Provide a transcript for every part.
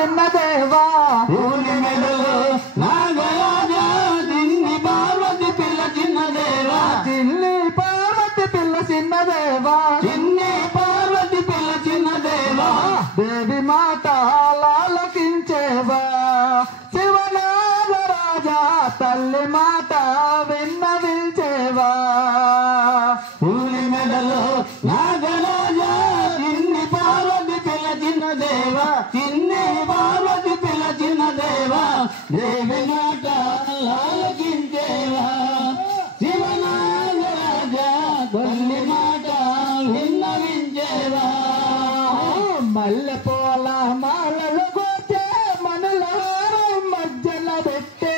చిన్న దేవా ఊరి మెడలో నాగరాజ చిన్ని పార్వతి పిల్ల చిన్న దేవా చిన్ని పార్వతి పిల్ల చిన్న దేవా చిన్ని పార్వతి పిల్ల చిన్న దేవా దేవి మాట ఆలకించేవా శివనాగరాజా తల్లి మాట విన్నవించేవా ఊరి మెడలో నాగరాజ చిన్ని పార్వతి పిల్ల చిన్న దేవా చిన్ని పార్వతి పిల్ల చిన్న దేవా దేవి మాట ఆలకించేవా శివనాగరాజ తల్లి మాట విన్నవించేవా మల్లె పూల మాలలు గోచే మనులారు మధ్యన పెట్టే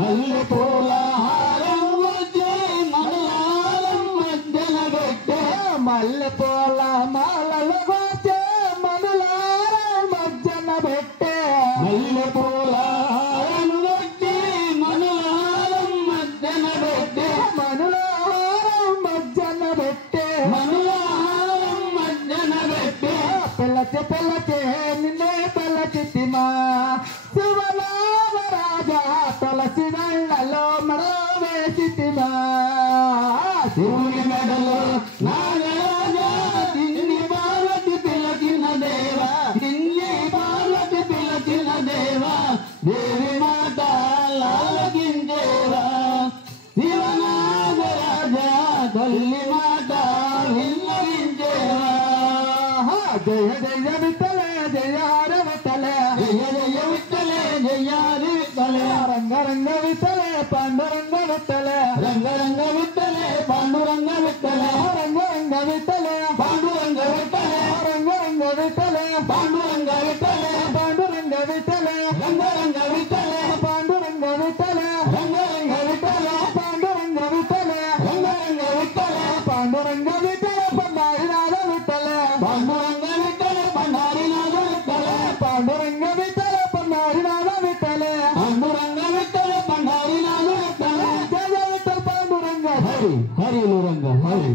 మల్లె పూల హారం వచ్చే మనలారం మధ్యన పెట్టే మల్లె పూల మాలలు గోచే మనులారు మధ్యన పెట్టే మల్లె పూల హారం వచ్చే మనలారం మధ్యన పెట్టే మనులారు మధ్యన పెట్టే మనలారం మధ్యన పెట్టే పిల్లచే నిన్నే పిల్లచితిమా శివనాగరాజా తులసి దళ్ళలో మరో వేసితిమా శివుని మెడలో నాగరాజ చిన్ని పార్వతి పిల్ల చిన్న దేవా చిన్ని పార్వతి పిల్ల చిన్న దేవా దేవి మాట ఆలకించేవా శివనాగరాజ తల్లి మాట విన్నవించేవా జయ జయ విఠల జయ హర విఠల జయ జయ విఠలే జయ హరి విఠలే రంగ రంగ విఠల పాండురంగ విఠల రంగరంగ విఠలే పాండురంగ విఠలే రంగ రంగ విఠల పాండురంగ విఠలే రంగ రంగ విఠల పాండురంగ విఠలే పాండురంగ విఠల రంగరంగ విఠలే పాండురంగ విఠల రంగరంగ విఠలే పాండురంగ విఠల రంగరంగ విఠలే పాండురంగ విఠల పండారినాథ విఠల పాండురంగ విఠలే పండారినాథ విఠలే పాండురంగ విఠల పండారినాథ విఠల పాండురంగ విఠలే పండారినాథ విఠలే జయ విఠల పాండురంగ హరి హరి రంగ హరి